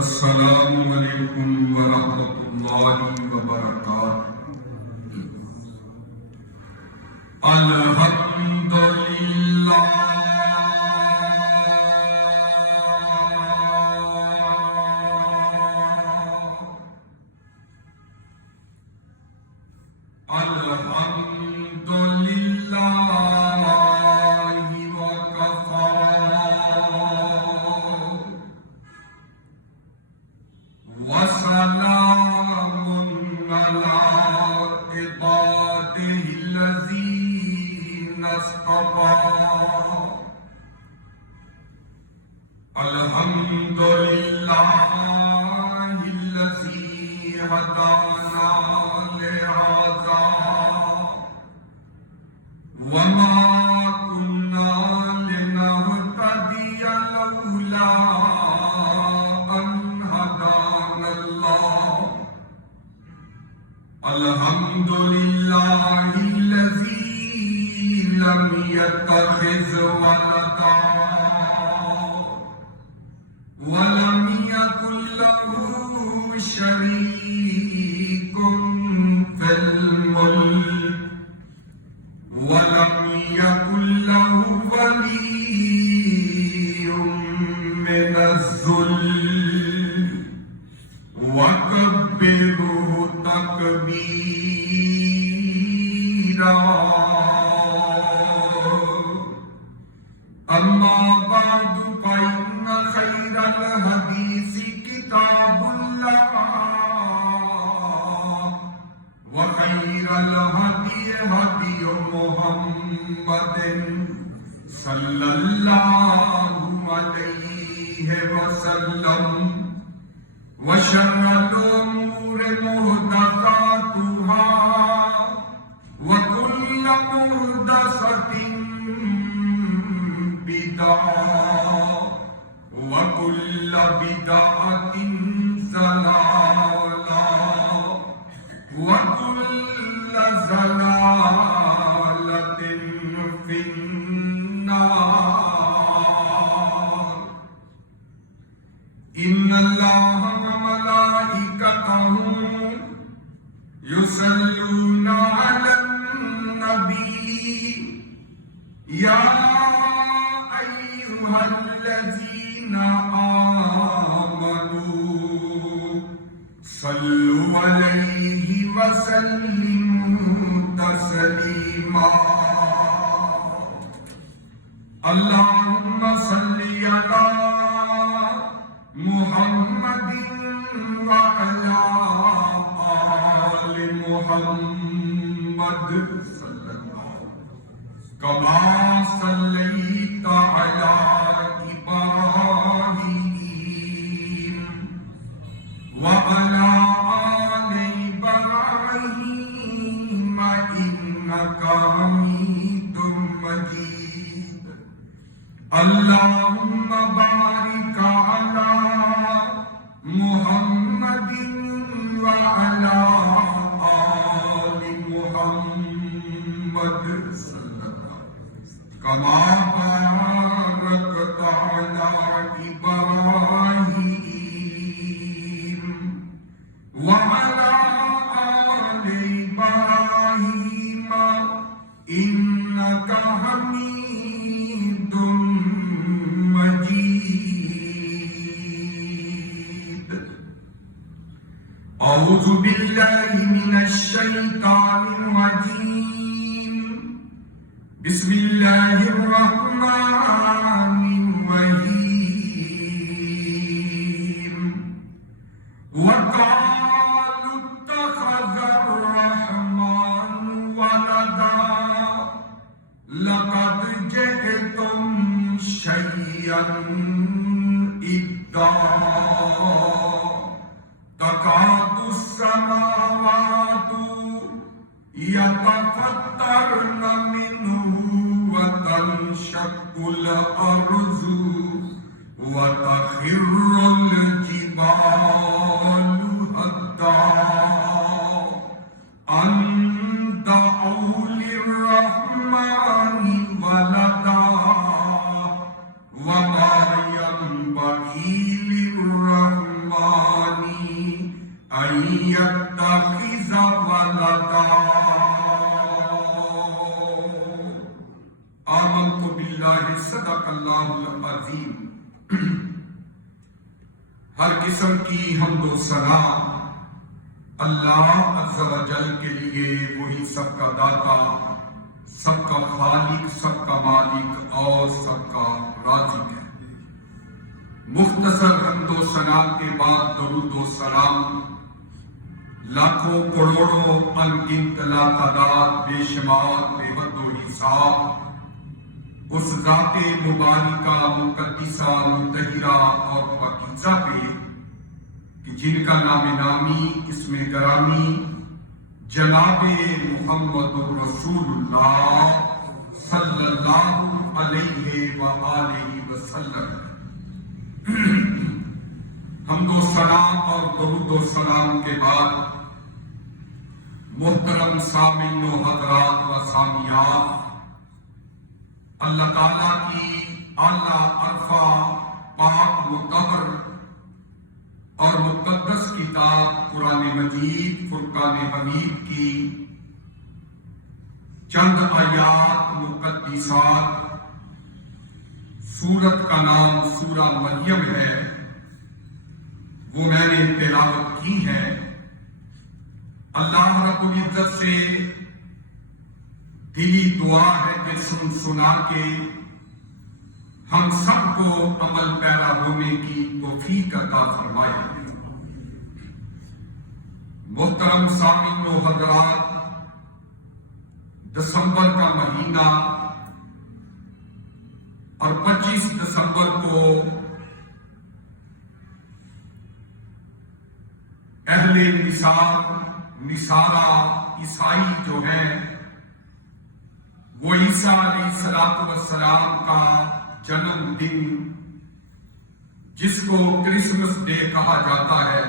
السلام علیکم ورحمۃ اللہ وبرکاتہ۔ الحمدللہ اعوذ باللہ من الشیطان الرجیم بسم اللہ الرحمن الرحیم وقالوا اتخذ الرحمن ولدا لقد جئتم شيئا إدا تكاد السماوات يتفطرن منه وتنشق الأرض وتخر الجبال هدا أن دعوا للرحمن ولدا وما ينبغي للرحمن باللہ صدق اللہ العظیم۔ ہر قسم کی حمد و ثنا اللہ عز و جل کے لیے، وہی سب کا داتا، سب کا خالق، سب کا مالک اور سب کا رازق ہے۔ مختصر حمد و ثنا کے بعد درود و سلام لاکھوں کروڑوں انگنت لا تعداد بے شمار بے حد و حساب اس ذات مبارکہ مقدسہ مطہرہ اور پاکیزہ پہ کہ جن کا نام نامی اسم گرامی جناب محمد رسول اللہ صلی اللہ علیہ وآلہ وسلم۔ حمد و سلام اور درود و سلام کے بعد محترم سامعین و حضرات و سامعات، اللہ تعالیٰ کی اعلیٰ عرفہ پاک مطہر اور مقدس کتاب قرآن مجید فرقان حمید کی چند آیات مقدسات، سورت کا نام سورہ مریم ہے، وہ میں نے تلاوت کی ہے۔ اللہ رب العزت سے دلی دعا ہے کہ سنا کے ہم سب کو عمل پیرا ہونے کی توفیق عطا فرمائے۔ محترم سامعین و حضرات، دسمبر کا مہینہ اور 25 دسمبر کو اہل نصارہ عیسائی جو ہیں وہ عیسیٰ علیہ السلام کا جنم دن، جس کو کرسمس ڈے کہا جاتا ہے،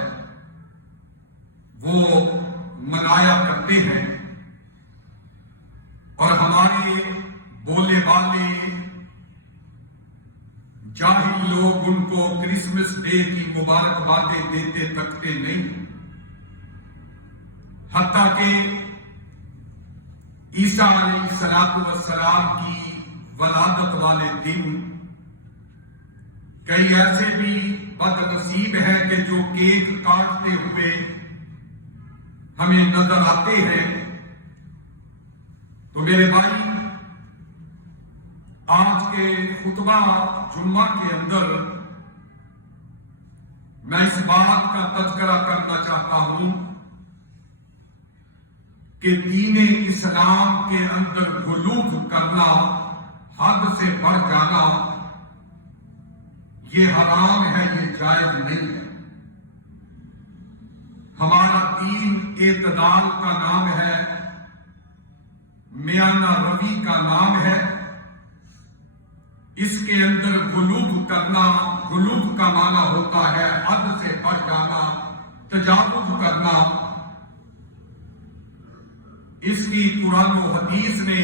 وہ منایا کرتے ہیں، اور ہمارے بولے والے جاہل لوگ ان کو کرسمس ڈے کی مبارکبادیں دیتے تکتے نہیں، حتیٰ کہ عیسیٰ علیہ السلام کی ولادت والے دن کئی ایسے بھی بد نصیب ہیں کہ جو کیک کاٹتے ہوئے ہمیں نظر آتے ہیں۔ تو میرے بھائی، آج کے خطبہ جمعہ کے اندر میں اس بات کا تذکرہ کرنا چاہتا ہوں کہ دین اسلام کے اندر غلو کرنا، حد سے بڑھ جانا، یہ حرام ہے، یہ جائز نہیں ہے۔ ہمارا دین اعتدال کا نام ہے، میانہ روی کا نام ہے۔ اس کے اندر غلو کرنا، غلو کا معنی ہوتا ہے حد سے بڑھ جانا، تجاوز کرنا۔ اس کی قرآن و حدیث نے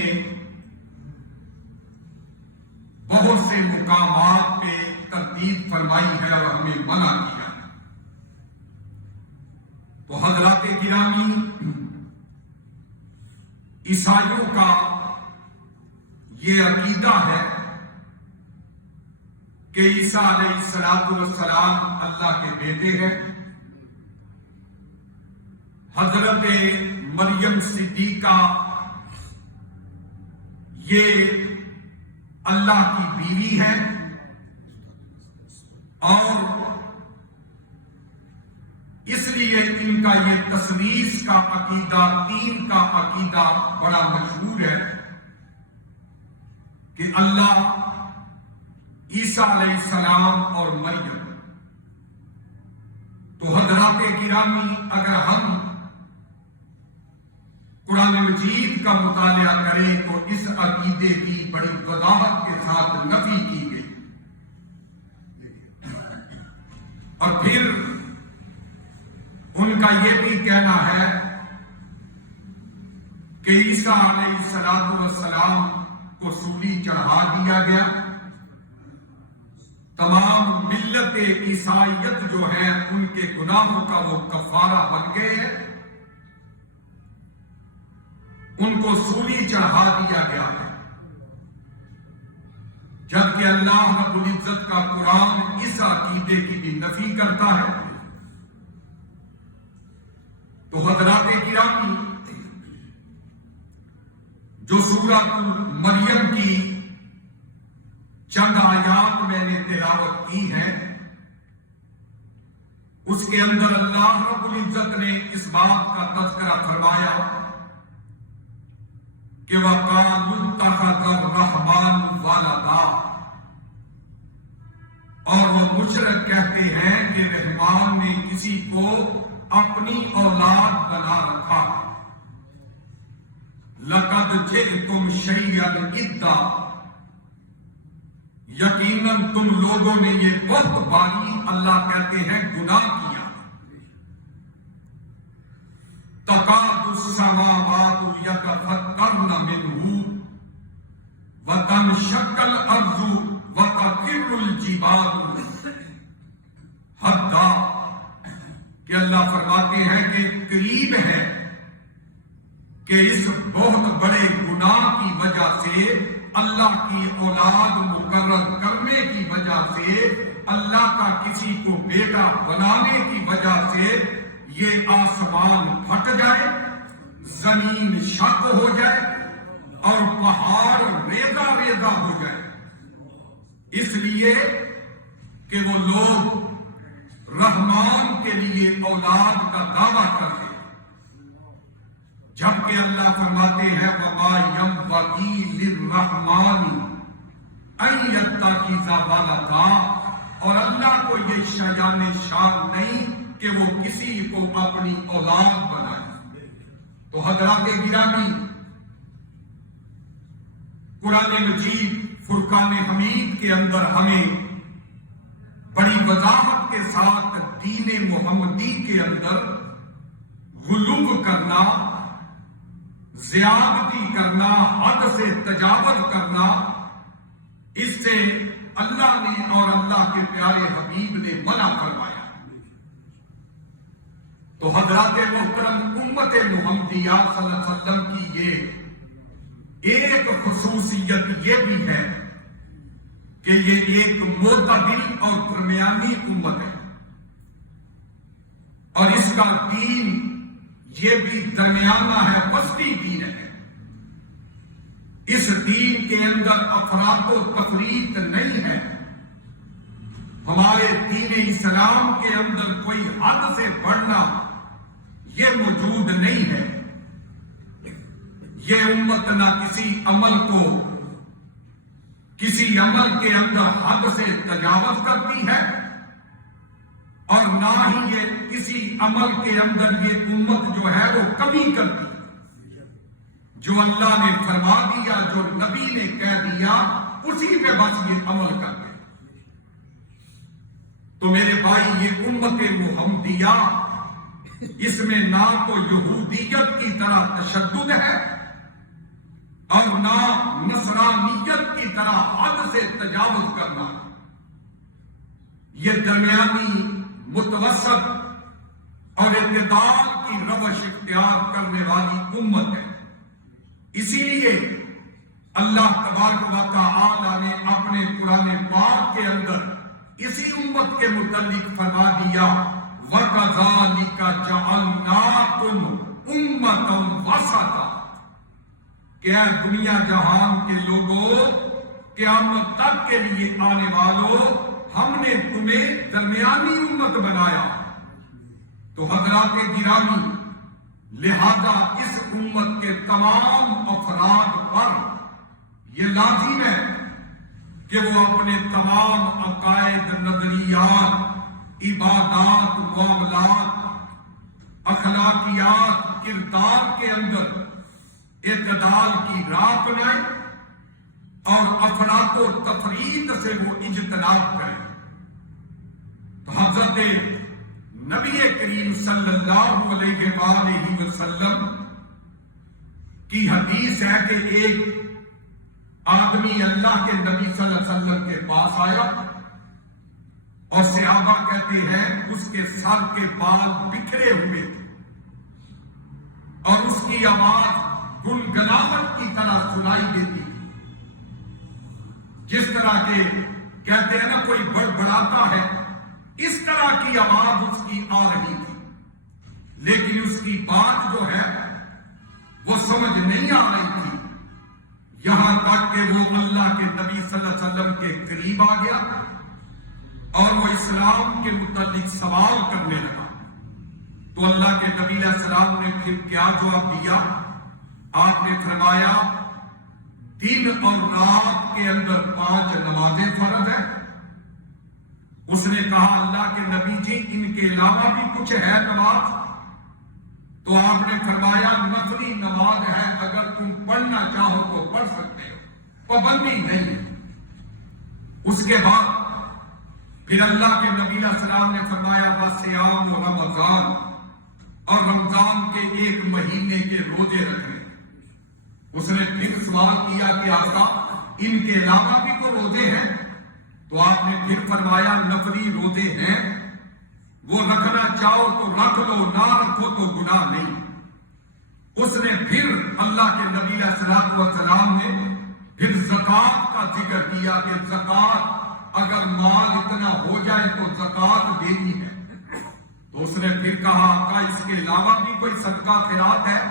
بہت سے مقامات پہ تردید فرمائی ہے اور ہمیں منع کیا۔ تو حضرات گرامی، عیسائیوں کا یہ عقیدہ ہے کہ عیسیٰ علیہ السلام اللہ کے بیٹے ہیں۔ حضرت مریم صدیقہ یہ اللہ کی بیوی ہے، اور اس لیے ان کا یہ تثلیث کا عقیدہ، تین کا عقیدہ بڑا مشہور ہے کہ اللہ، عیسیٰ علیہ السلام اور مریم۔ تو حضرات گرامی، اگر ہم قرآن مجید کا مطالعہ کریں تو اس عقیدے کی بڑی وضاحت کے ساتھ نفی کی گئی، اور پھر ان کا یہ بھی کہنا ہے کہ عیسیٰ علیہ السلام کو سولی چڑھا دیا گیا، تمام ملت عیسائیت جو ہے ان کے گناہوں کا وہ کفارہ بن گئے ہیں، ان کو سولی چڑھا دیا گیا ہے۔ جبکہ اللہ رب العزت کا قرآن اس عقیدے کی بھی نفی کرتا ہے۔ تو حضرات گرامی، جو سورۃ مریم کی چند آیات میں نے تلاوت کی ہے، اس کے اندر اللہ رب العزت نے اس بات کا تذکرہ فرمایا کہ وَقَالُوا اتَّخَذَ الرَّحْمَنُ وَلَدًا، اور وہ مشرک کہتے ہیں کہ رحمان نے کسی کو اپنی اولاد بنا رکھا۔ لَقَدْ جِئْتُمْ شَيْئًا إِدًّا، یقیناً تم لوگوں نے یہ بہت باری، اللہ کہتے ہیں، گناہ کیا۔ تَكَادُ السَّمَاوَاتُ يَتَفَطَّرْنَ مِنْهُ وَتَنشَقُّ الْأَرْضُ وَتَخِرُّ الْجِبَالُ هَدًّا، کہ اللہ فرماتے ہیں کہ قریب ہے کہ اس بہت بڑے گناہ کی وجہ سے، اللہ کی اولاد مقرر کرنے کی وجہ سے، اللہ کا کسی کو بیٹا بنانے کی وجہ سے یہ آسمان پھٹ جائے، زمین شق ہو جائے اور پہاڑ ریزہ ریزہ ہو جائے، اس لیے کہ وہ لوگ رحمان کے لیے اولاد کا دعویٰ کرتے ہیں، جبکہ اللہ فرماتے ہیں وَمَا يَنبَغِي لِلرَّحْمَنِ أَن يَتَّخِذَ وَلَدًا، اور اللہ کو یہ شایان شان نہیں کہ وہ کسی کو اپنی اولاد بنائے۔ تو حضرات گرامی، قرآن مجید فرقان حمید کے اندر ہمیں بڑی وضاحت کے ساتھ دین محمدی کے اندر غلو کرنا، زیادتی کرنا، حد سے تجاوز کرنا، اس سے اللہ نے اور اللہ کے پیارے حبیب نے منع فرمایا۔ تو حضرات محترم، امت محمدیہ صلی اللہ علیہ وسلم کی یہ ایک خصوصیت یہ بھی ہے کہ یہ ایک معتدل اور درمیانی امت ہے، اور اس کا دین یہ بھی درمیانہ ہے، وسطی دین ہے۔ اس دین کے اندر افراط و تفریط نہیں ہے۔ ہمارے دین اسلام کے اندر کوئی حد سے بڑھنا یہ موجود نہیں ہے۔ یہ امت نہ کسی عمل کو کسی عمل کے اندر حد سے تجاوز کرتی ہے، اور نہ ہی یہ کسی عمل کے اندر یہ امت جو ہے وہ کمی کرتی ہے۔ جو اللہ نے فرما دیا، جو نبی نے کہہ دیا، اسی پہ بس یہ عمل کرتے ہیں۔ تو میرے بھائی، یہ امت محمدیہ، اس میں نہ تو یہودیت کی طرح تشدد ہے اور نہ نصرانیت کی طرح حد سے تجاوز کرنا، یہ درمیانی، متوسط اور اعتدال کی روش اختیار کرنے والی امت ہے۔ اسی لیے اللہ تبارک و تعالی نے اپنے قرآن پاک کے اندر اسی امت کے متعلق فرما دیا وَكَذَلِكَ جَعَلْنَاكُمْ أُمَّةً وَسَطًا، کہ اے دنیا جہان کے لوگوں، قیامت تک کے لیے آنے والوں، ہم نے تمہیں درمیانی امت بنایا۔ تو حضرات گرامی، لہذا اس امت کے تمام افراد پر یہ لازم ہے کہ وہ اپنے تمام عقائد، نظریات، عبادات، معاملات، اخلاقیات، کردار کے اندر اعتدال کی راہ اپنائیں اور افراط و تفریط سے وہ اجتناب کریں۔ تو حضرت نبی کریم صلی اللہ علیہ وآلہ وسلم کی حدیث ہے کہ ایک آدمی اللہ کے نبی صلی اللہ علیہ وسلم کے پاس آیا اور صحابہ کہتے ہیں اس کے سر کے بال بکھرے ہوئے تھے اور اس کی آواز گنگناہٹ کی طرح سنائی دیتی تھی۔ جس طرح کے کہتے ہیں نا کوئی بڑبڑاتا ہے، اس طرح کی آواز اس کی آ رہی تھی، لیکن اس کی بات جو ہے وہ سمجھ نہیں آ رہی تھی، یہاں تک کہ وہ اللہ کے نبی صلی اللہ علیہ وسلم کے قریب آ گیا اور وہ اسلام کے متعلق سوال کرنے لگا۔ تو اللہ کے نبی علیہ السلام نے پھر کیا جواب دیا؟ آپ نے فرمایا دن اور رات کے اندر 5 نمازیں فرض ہیں۔ اس نے کہا اللہ کے نبی جی ان کے علاوہ بھی کچھ ہے نماز؟ تو آپ نے فرمایا نفلی نماز ہے، اگر تم پڑھنا چاہو تو پڑھ سکتے ہو، پابندی نہیں۔ اس کے بعد پھر اللہ کے نبی علیہ السلام نے فرمایا وصیام رمضان، اور رمضان کے 1 مہینے کے روزے رکھنے۔ اس نے پھر سوال کیا کہ آقا ان کے علاوہ بھی تو روزے ہیں؟ تو آپ نے پھر فرمایا نفلی روزے ہیں، وہ رکھنا چاہو تو رکھ لو، نہ رکھو تو گناہ نہیں۔ اس نے پھر اللہ کے نبی علیہ السلام نے پھر زکوٰۃ کا ذکر کیا کہ زکوٰۃ اگر مال اتنا ہو جائے تو زکوٰۃ دینی ہے۔ تو اس نے پھر کہا آقا اس کے علاوہ بھی کوئی صدقہ خیرات ہے؟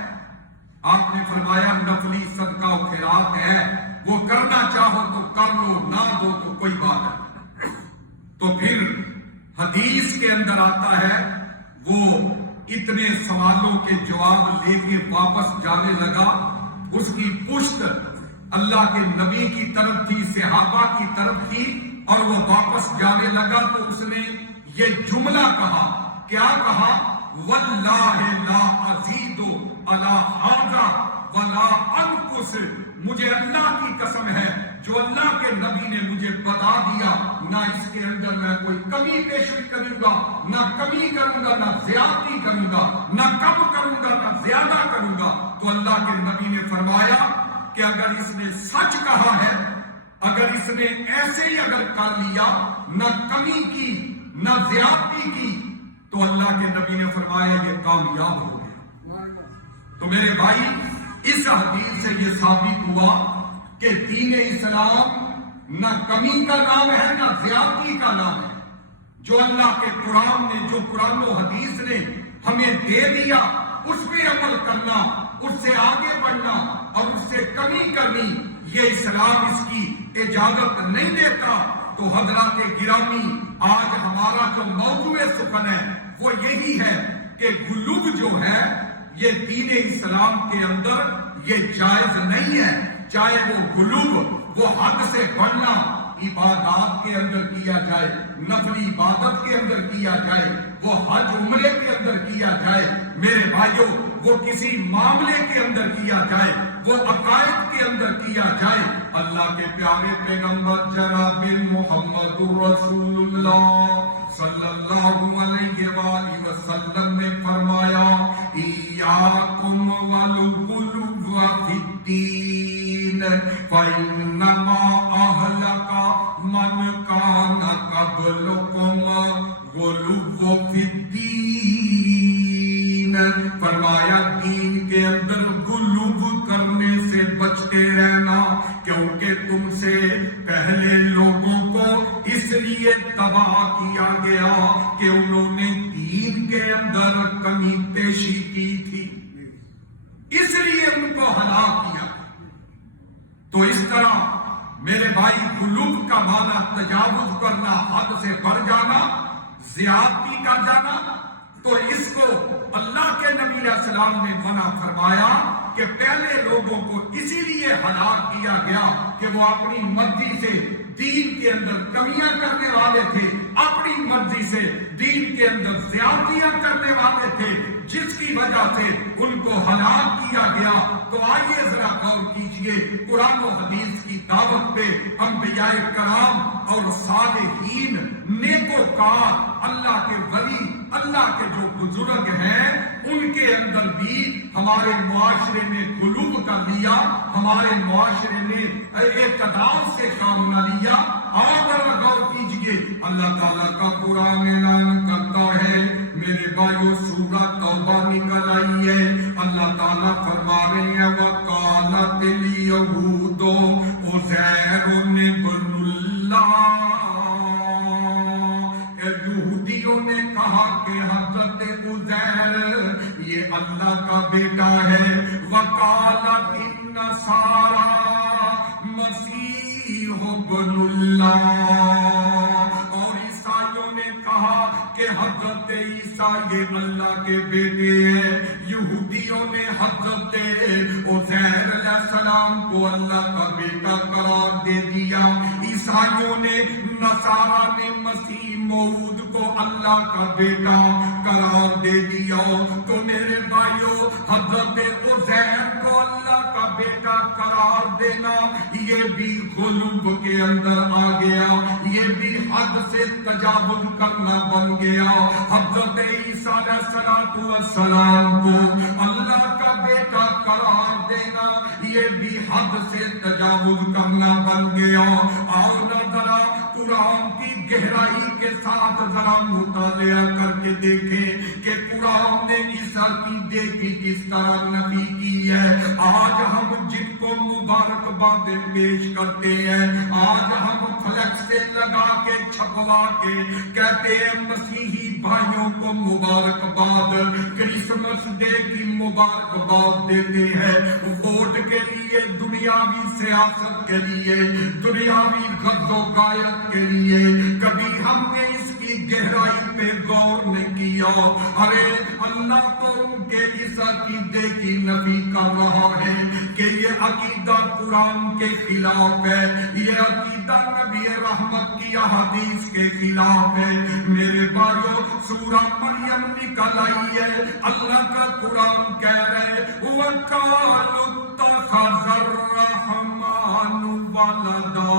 آپ نے فرمایا نفلی صدقہ و خیرات ہے، وہ کرنا چاہو تو کر لو، نہ دو تو کوئی بات نہیں۔ تو پھر حدیث کے اندر آتا ہے وہ اتنے سوالوں کے جواب لے کے واپس جانے لگا، اس کی پشت اللہ کے نبی کی طرف تھی، صحابہ کی طرف تھی، اور وہ واپس جانے لگا تو اس نے یہ جملہ کہا، کیا کہا؟ واللہ لا ازید علی ھذا ولا انقص، مجھے اللہ کی قسم ہے جو اللہ کے نبی نے مجھے بتا دیا، نہ اس کے اندر میں کوئی کمی پیش کروں گا، نہ کمی کروں گا، نہ زیادتی کروں گا، نہ کم کروں گا، نہ زیادہ کروں گا۔ تو اللہ کے نبی نے فرمایا کہ اگر اس نے سچ کہا ہے، اگر اس نے ایسے ہی اگر کر لیا، نہ کمی کی نہ زیادتی کی، تو اللہ کے نبی نے فرمایا یہ کامیاب ہو گیا۔ تو میرے بھائی اس حدیث سے یہ ثابت ہوا کہ دین اسلام نہ کمی کا نام ہے نہ زیادتی کا نام ہے۔ جو اللہ کے قرآن نے، جو قرآن و حدیث نے ہمیں دے دیا، اس پہ عمل کرنا، اس سے آگے بڑھنا اور اس سے کمی کرنی، یہ اسلام اس کی اجازت نہیں دیتا۔ تو حضرات گرامی، آج ہمارا جو موضوع سخن ہے وہ یہی ہے کہ غلو جو ہے یہ دین اسلام کے اندر یہ جائز نہیں ہے، چاہے وہ غلو وہ حد سے بڑھنا عبادات کے اندر کیا جائے، نفلی عبادت کے اندر کیا جائے، وہ حج عمرے کے اندر کیا جائے، میرے بھائیوں وہ کسی معاملے کے اندر کیا جائے، وہ عقائد کے اندر کیا جائے۔ اللہ کے پیارے پیغمبر جناب محمد رسول اللہ صلی اللہ علیہ وآلہ وسلم نے فرمایا ایاکم والغلو فی الدین فإنما أهلك من كان قبلكم غلو فی الدین، فرمایا دین کے اندر غلو کرنے سے بچتے رہنا، کیونکہ تم سے پہلے لوگوں کو اس لیے تباہ کیا گیا کہ انہوں نے دین کے اندر کمی پیشی کی تھی، اس لیے ان کو ہلاک کیا۔ تو اس طرح میرے بھائی غلو کا معنی تجاوز کرنا، حد سے بڑھ جانا، زیادتی کر جانا، تو اس کو اللہ کے نبی علیہ السلام نے منع فرمایا کہ پہلے لوگوں کو اسی لیے ہلاک کیا گیا کہ وہ اپنی مرضی سے دین کے اندر کمیاں کرنے والے تھے، اپنی مرضی سے دین کے اندر زیادتیاں کرنے والے تھے، جس کی وجہ سے ان کو ہلاک کیا گیا۔ تو آئیے ذرا غور کیجئے، قرآن و حدیث کی دعوت پہ انبیاء کرام اور صالحین، نیکوکار، اللہ کے ولی، اللہ کے جو بزرگ ہیں، ان کے اندر بھی ہمارے معاشرے نے غلو کر لیا، ہمارے معاشرے نے اقتدار سے کام نہ لیا۔ آپ غور کیجئے، اللہ تعالیٰ کا قرآن اعلان کرتا ہے، میرے بھائیو سورہ توبہ نکل آئی ہے، اللہ تعالیٰ فرما رہے ہیں وَقَالَتِ الْيَهُودُ عُزَيْرٌ ابْنُ کہا کہ حضرت عزیر یہ اللہ کا بیٹا ہے، وقالت النصارى مسیح ابن اللہ، اور عیسائیوں نے کہا کہ حضرت عیسیٰ یہ اللہ کے بیٹے ہیں، یہودیوں نے حضرت عزیر علیہ السلام کو اللہ کا بیٹا قرار دے دیا، عیسائیوں نے نصارہ نے مسیح موعود کو اللہ کا بیٹا قرار دے دیا۔ تو میرے بھائیو، حضرت عزیر کو اللہ کا بیٹا قرار دینا یہ بھی غلو کے اندر آ گیا، یہ بھی حد سے تجاوز کرنا بن گیا۔ حضرت عیسیٰ علیہ السلام کو اللہ کا بیٹا قرار دینا یہ بھی حد سے تجاوز کرنا بن گیا۔ اور ذرا قرآن کی گہرائی کے ساتھ ذرا مطالعہ کر کے دیکھیں کہ قرآن نے اس عقیدے کی کس طرح نفی کی ہے۔ آج ہم جن کو مبارکبادیں پیش کرتے ہیں، آج ہم فلیکس سے لگا کے چھپوا کے کہتے ہیں مسیحی بھائیوں کو مبارکباد، کرسمس ڈے کی مبارکباد دیتے ہیں، ووٹ کے لیے، دنیاوی سیاست کے لیے، دنیاوی غرض و غایت کے لیے۔ کبھی ہم نے اس کی گہرائی پہ غور نہیں کیا۔ ارے اللہ تو ان کے اس عقیدے کی نفی کر رہا ہے کہ یہ عقیدہ قرآن کے خلاف ہے، یہ عقیدہ نبی رحمت کی احادیث کے خلاف ہے۔ میرے بھائیو، سورہ مریم نکل آئی ہے، اللہ کا قرآن کہہ رہے وَقَالُوا اتَّخَذَ الرَّحْمَنُ وَلَدًا،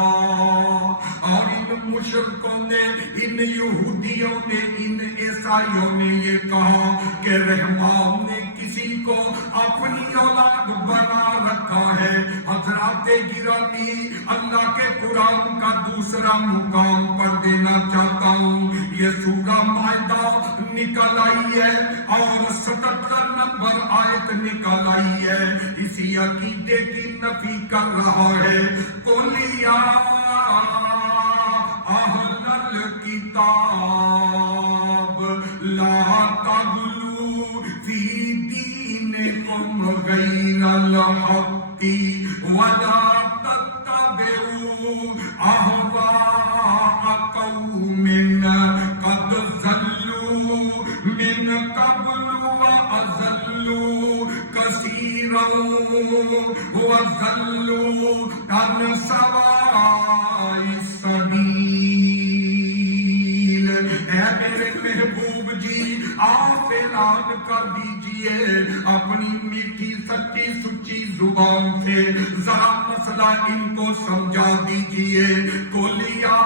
اور ان مشرکوں نے، ان یہودیوں نے، ان عیسائیوں نے یہ کہا کہ رحمان نے کسی کو اپنی اولاد بنا رکھا ہے۔ حضرات گرامی، اللہ کے قرآن کا دوسرا مقام پر دینا چاہتا ہوں، یہ سورہ مائدہ نکل آئی ہے اور 77 نمبر آیت نکل آئی ہے، اسی عقیدے کی نفی کر رہا ہے۔ قُلْ يَا أَهْلَ الْكِتَابِ لَا تَغْلُوا فِي دِينِكُمْ غَيْرَ الْحَقِّ وَلَا تَتَّبِعُوا أَهْوَاءَ قَوْمٍ قَدْ ضَلُّوا مِنْ قَبْلُ وَأَضَلُّوا كَثِيرًا وَضَلُّوا عَنْ سَوَاءِ السَّبِيلِ۔ اے میرے محبوب جی، آپ اعلان کر دیجئے اپنی میٹھی سچی سچی زبان سے، ذرا مسئلہ ان کو سمجھا دیجئے۔ قُلْ يَا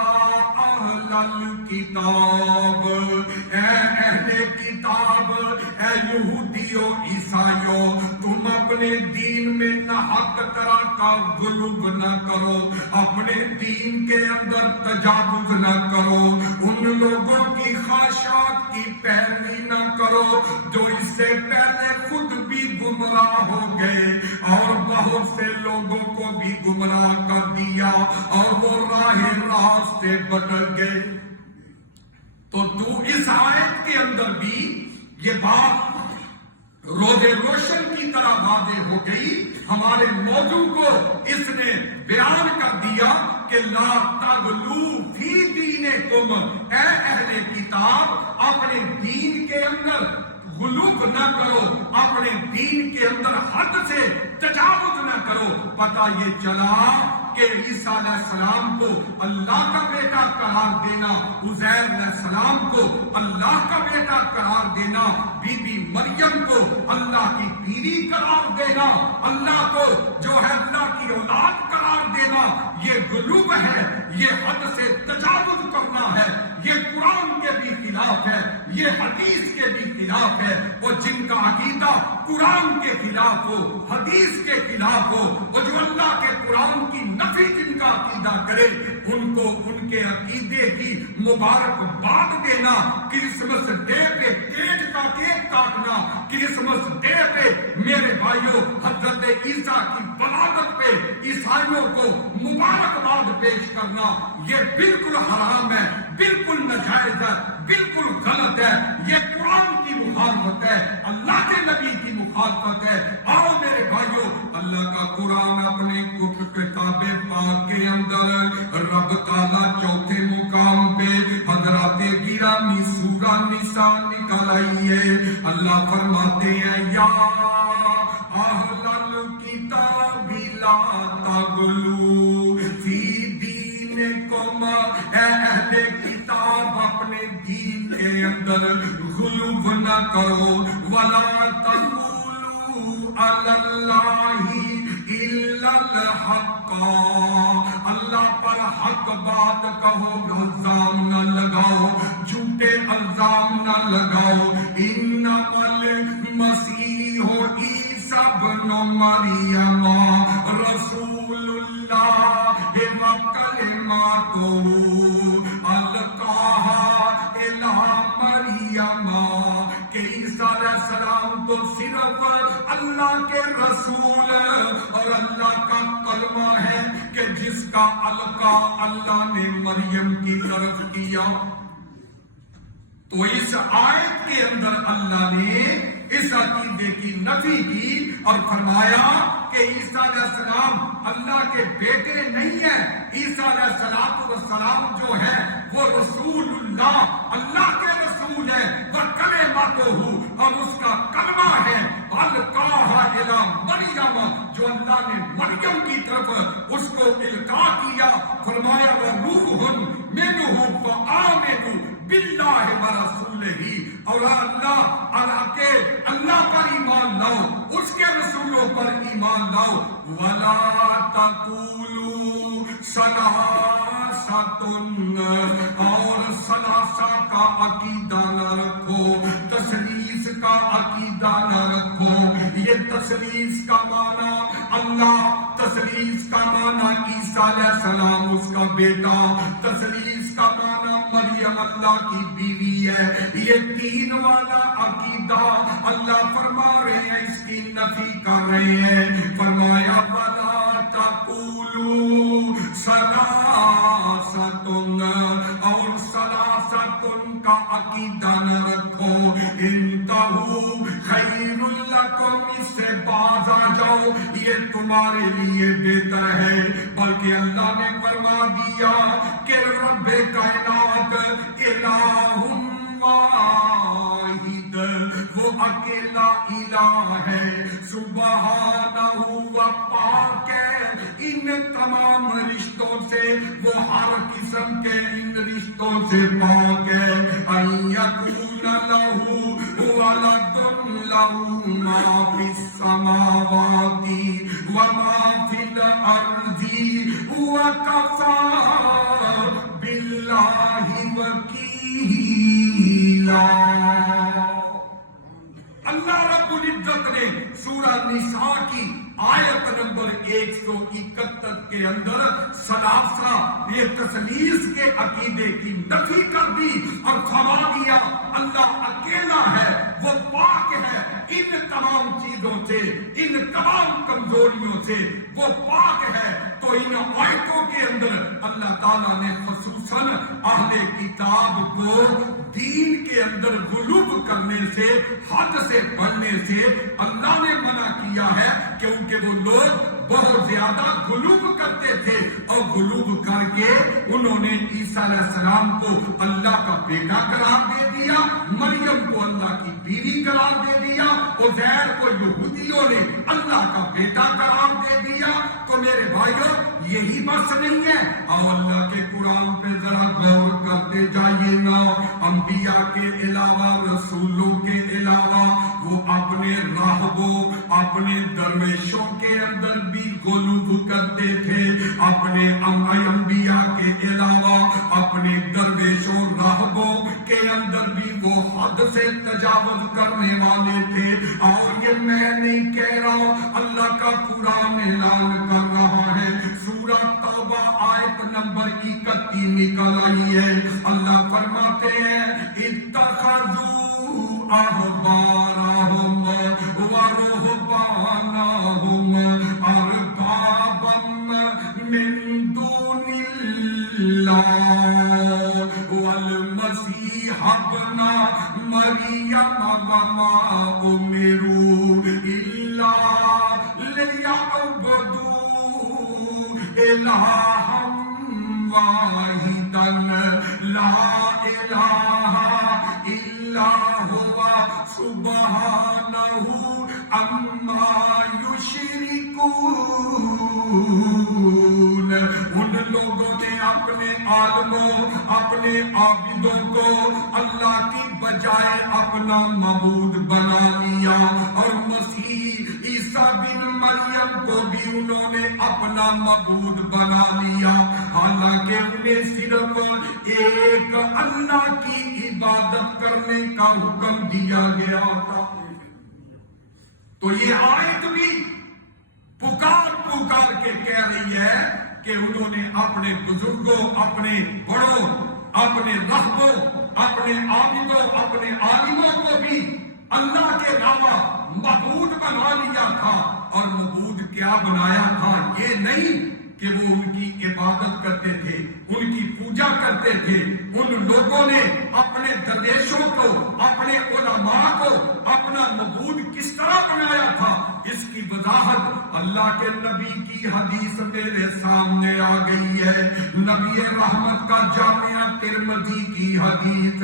أَهْلَ الْكِتَابِ، اے اہل کتاب، اے یہودیوں عیسائیوں، تم اپنے دین میں ناحق طرح کا غلو نہ کرو، اپنے دین کے اندر تجاوز نہ کرو، ان لوگوں کی خواہشات کی پیروی نہ کرو جو اس سے پہلے خود بھی گمراہ ہو گئے اور بہت سے لوگوں کو بھی گمراہ کر دیا اور وہ راہ راست سے بٹل گئے۔ تو اس آیت کے اندر بھی یہ بات روز روشن کی طرح واضح ہو گئی، ہمارے موضوع کو اس نے بیان کر دیا کہ لا تغلو فی دینکم، اے اہل کتاب اپنے دین کے اندر غلو نہ کرو، اپنے دین کے اندر حد سے تجاوز نہ کرو۔ پتہ یہ چلا کہ عیسیٰ علیہ السلام کو اللہ کا بیٹا قرار دینا، عزیر علیہ السلام کو اللہ کا بیٹا قرار دینا، بی بی مریم کو اللہ کی بیوی قرار دینا، اللہ کو جو ہے اللہ کی اولاد قرار دینا، یہ غلو ہے، یہ حد سے تجاوز کرنا ہے، یہ قرآن کے بھی خلاف ہے، یہ حدیث کے بھی خلاف ہے۔ اور جن کا عقیدہ قرآن کے خلاف ہو، حدیث کے خلاف ہو، اور جو اللہ کے قرآن کی نفی جن کا عقیدہ کرے، ان کو ان کے عقیدے کی مبارکباد دینا، کرسمس ڈے پہ کیک کاٹنا، کرسمس ڈے پہ میرے بھائیوں حضرت عیسیٰ کی ولادت پہ عیسائیوں کو مبارکباد پیش کرنا یہ بالکل حرام ہے، بالکل ناجائز ہے، بالکل غلط ہے، یہ قرآن کی مخالفت ہے، اللہ کے نبی کی مخالفت ہے۔ آؤ میرے بھائیوں، اللہ کا قرآن اپنے کتاب پاک کے اندر رب تعالیٰ چوتھے مقام پہ حضرات گرامی سورہ نساء نکل آئی ہے۔ اللہ فرماتے ہیں یا اہل الکتاب لا تغلو فی دینکم، اے اہل کتاب اپنے دین کے اندر غلو نہ کرو، ولا تقولوا علی اللہ الا الحق، اللہ پر حق بات کہو، الزام نہ لگاؤ، جھوٹے الزام نہ لگاؤ۔ انما المسیح عیسی ابن مریم رسول اللہ وکلماتہ القاہا الی مریم، کہ عیسیٰ علیہ السلام تو صرف اللہ کے رسول اور اللہ کا کلمہ ہے کہ جس کا القا اللہ نے مریم کی طرف کیا۔ تو اس آیت کے اندر اللہ نے اس عقیدے کی نفی کی اور فرمایا کہ عیسیٰ علیہ السلام اللہ کے بیٹے نہیں ہیں، عیسیٰ علیہ السلام جو ہے وہ رسول اللہ، اللہ کے رسول ہے، وکلماتہ، اور اس کا کلمہ ہے، القاہا الی مریم، جو اللہ نے مریم کی طرف اس کو القاء کیا۔ فرمایا وروح منہ فآمنوا باللہ ورسولہ، اور اللہ پر ایمان لاؤ، اس کے رسولوں پر ایمان لاؤ۔ ولا تقولوا ثلاثۃ، اور ثلاثہ کا عقیدہ نہ رکھو، تثلیث کا عقیدہ نہ رکھو۔ یہ تثلیث کا معنی اللہ، تثلیث کا معنی عیسیٰ علیہ السلام اس کا بیٹا، تثلیث کا معنی مریم اللہ کی بیوی ہے، یہ تین والا عقیدہ اللہ فرما رہے ہیں، اس کی نفی کر رہے ہیں۔ فرمایا وَلَا تَقُولُوا ثَلَاثَةٌ، اور ثلاثۃ کا عقیدہ نہ رکھو، انتہوا خیر لکم، اس سے باز آ جاؤ، یہ تمہارے لیے بہتر ہے۔ بلکہ اللہ نے فرما دیا کہ رب کائنات الہ واحد، وہ اکیلا الہ ہے، سبحانہ و پاک ہے ان تمام رشتوں سے، وہ ہر قسم کے ان رشتوں سے پاک ہے۔ ان یکون لہ ولد، لہ ما فی السماوات وما فی الارض وکفی باللہ وکیلا۔ اللہ رب العزت نے سورہ نساء کی آیت نمبر 171 کے اندر ثلاثہ، یہ تثلیث کے عقیدے کی نفی کر دی اور فرما دیا اللہ اکیلا ہے، وہ پاک ہے ان تمام چیزوں سے، ان تمام کمزوریوں سے، وہ پاک ہے۔ تو ان آیتوں کے اندر اللہ تعالیٰ نے خصوصاً اہل کتاب کو دین کے اندر غلو کرنے سے، حد سے بڑھنے سے اللہ نے منع کیا ہے، کیونکہ وہ لوگ بہت زیادہ غلو کرتے تھے، اور غلو کر کے انہوں نے عیسیٰ علیہ السلام کو اللہ کا بیٹا قرار دے دیا، مریم کو اللہ کی بیوی قرار دے دیا، عزیر کو یہودیوں نے اللہ کا بیٹا قرار دے دیا۔ تو میرے بھائیوں، یہی بس نہیں ہے، اور اللہ کے قرآن پہ ذرا غور کرتے جائیے نا، انبیاء کے علاوہ، رسولوں کے علاوہ وہ اپنے راہبوں، اپنے درویشوں کے اندر بھی غلو کرتے تھے، اپنے انبیاء کے علاوہ اپنے درویشوں، راہبوں کے اندر بھی وہ حد سے تجاوز کرنے والے تھے۔ اور یہ میں نہیں کہہ رہا، اللہ کا قرآن اعلان کر رہا ہے، سورہ توبہ آیت نمبر 31 نکل آئی ہے۔ اللہ فرماتے ہیں اتخذوا احبارهم ورهبانهم اللہ والمسیح ابن مریم وما امروا الا لیعبدوا الہا واحدا لا الہ الا هو سبحانہ عما یشرکون۔ ان لوگوں نے اپنے عالموں، اپنے عابدوں کو اللہ کی بجائے اپنا معبود بنا لیا، اور مسیح عیسیٰ بن مریم کو بھی انہوں نے اپنا معبود بنا لیا، حالانکہ انہیں صرف ایک اللہ کی عبادت کرنے کا حکم دیا گیا تھا۔ تو یہ آیت بھی پکار پکار کے کہہ رہی ہے کہ انہوں نے اپنے بزرگوں، اپنے بڑوں، اپنے راہبوں، اپنے عابدوں، اپنے عالموں کو بھی اللہ کے علاوہ معبود بنا لیا تھا، اور معبود کیا بنایا تھا؟ یہ نہیں کہ وہ ان کی عبادت کرتے تھے، ان کی پوجا کرتے تھے۔ ان لوگوں نے اپنے درویشوں کو، اپنے علماء کو اپنا معبود کس طرح بنایا تھا، اس کی وضاحت اللہ کے نبی کی حدیث میرے سامنے آ گئی ہے۔ نبی رحمت کا جامعہ ترمذی کی حدیث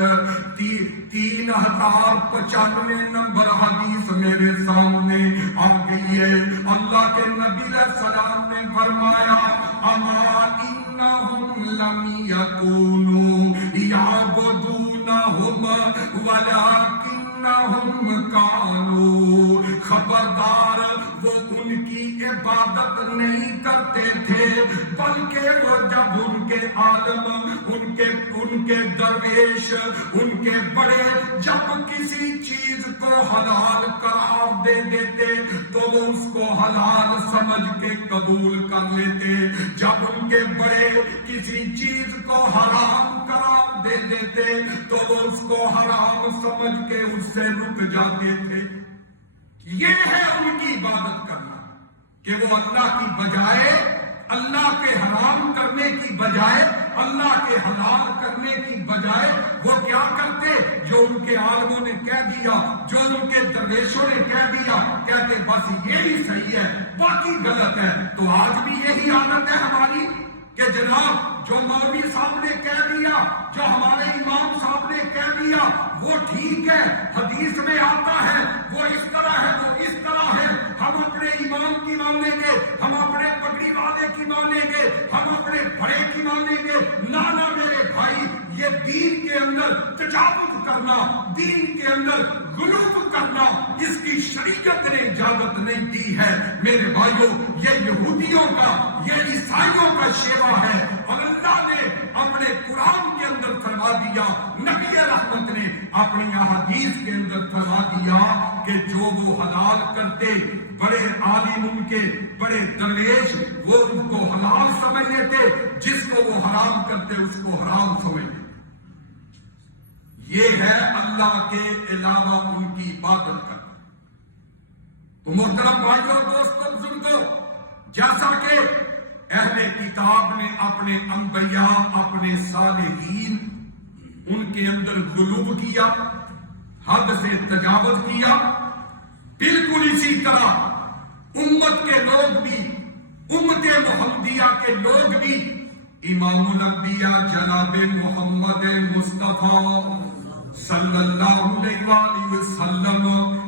3095 نمبر حدیث میرے سامنے آ گئی ہے۔ اللہ کے نبی علیہ السلام نے فرمایا اما انہم لم یکونوا یعبدونہم ولکنہم کانوا، خبردار وہ ان کی عبادت نہیں کرتے تھے، بلکہ وہ جب ان کے عالم، ان کے درویش، ان کے بڑے جب کسی چیز کو حلال قرار دے دیتے تو وہ اس کو حلال سمجھ کے قبول کر لیتے، جب ان کے بڑے کسی چیز کو حرام قرار دے دیتے تو وہ اس کو حرام سمجھ کے اس سے رک جاتے تھے۔ یہ ہے ان کی عبادت کرنا کہ وہ اللہ کی بجائے، اللہ کے حرام کرنے کی بجائے، اللہ کے حلال کرنے کی بجائے وہ کیا کرتے؟ جو ان کے عالموں نے کہہ دیا، جو ان کے درویشوں نے کہہ دیا، کہتے بس یہی صحیح ہے باقی غلط ہے۔ تو آج بھی یہی عادت ہے ہماری کہ جناب جو مولوی صاحب نے کہہ دیا، جو ہمارے امام صاحب نے کہہ دیا وہ ٹھیک ہے، حدیث میں آتا ہے، وہ اس طرح ہے، وہ اس طرح ہے، ہم اپنے امام کی مانیں گے، ہم اپنے پگڑی والے کی مانیں گے، ہم اپنے بڑے کی مانیں گے۔ نانا میرے بھائی، یہ دین کے اندر تجاوز کرنا، دین کے اندر غلو کرنا، اس کی شریعت نے اجازت نہیں دی ہے۔ میرے بھائیوں، یہ یہودیوں کا، یہ عیسائیوں کا شیوا ہے، اور اللہ نے اپنے قرآن کے اندر فرما دیا، نبی رحمت نے اپنی احادیث کے اندر فرما دیا کہ جو وہ حلال کرتے، بڑے عالم ان کے بڑے درویش وہ ان کو حلال سمجھ لیتے، جس کو وہ حرام کرتے اس کو حرام سمجھ لیتے۔ یہ ہے اللہ کے علاوہ ان کی عبادت کرنا۔ تو محترم بھائیوں، دوستوں، بزرگوں، جیسا کہ اہل کتاب نے اپنے انبیاء، اپنے صالحین، ان کے اندر غلو کیا، حد سے تجاوز کیا، بالکل اسی طرح امت کے لوگ بھی، امت محمدیہ کے لوگ بھی امام الانبیاء جناب محمد مصطفیٰ صلی اللہ علیہ وآلہ وسلم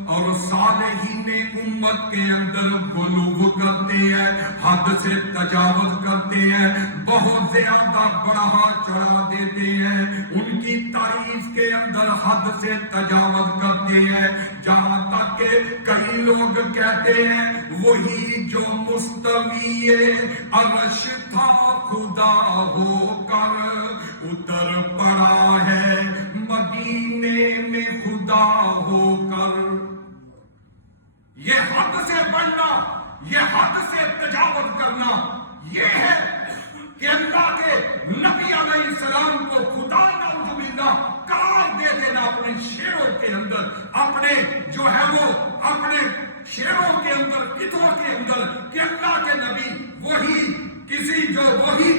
اور صالحین امت کے اندر غلو کرتے ہیں، حد سے تجاوز کرتے ہیں، بہت زیادہ بڑھا چڑھا دیتے ہیں، ان کی تعریف کے اندر حد سے تجاوز کرتے ہیں، جہاں تک کہ کئی لوگ کہتے ہیں وہی جو مستوی عرش تھا خدا ہو کر اتر پڑا ہے مدینے میں خدا ہو کر۔ یہ حد سے بڑھنا، یہ حد سے تجاوز کرنا، یہ ہے کہ اللہ کے نبی علیہ السلام کو خدا نعوذ باللہ قرار دے دینا اپنے شعروں کے اندر، اپنے جو ہے وہ اپنے شعروں کے اندر، قطعوں کے اندر، کہ اللہ کے نبی وہی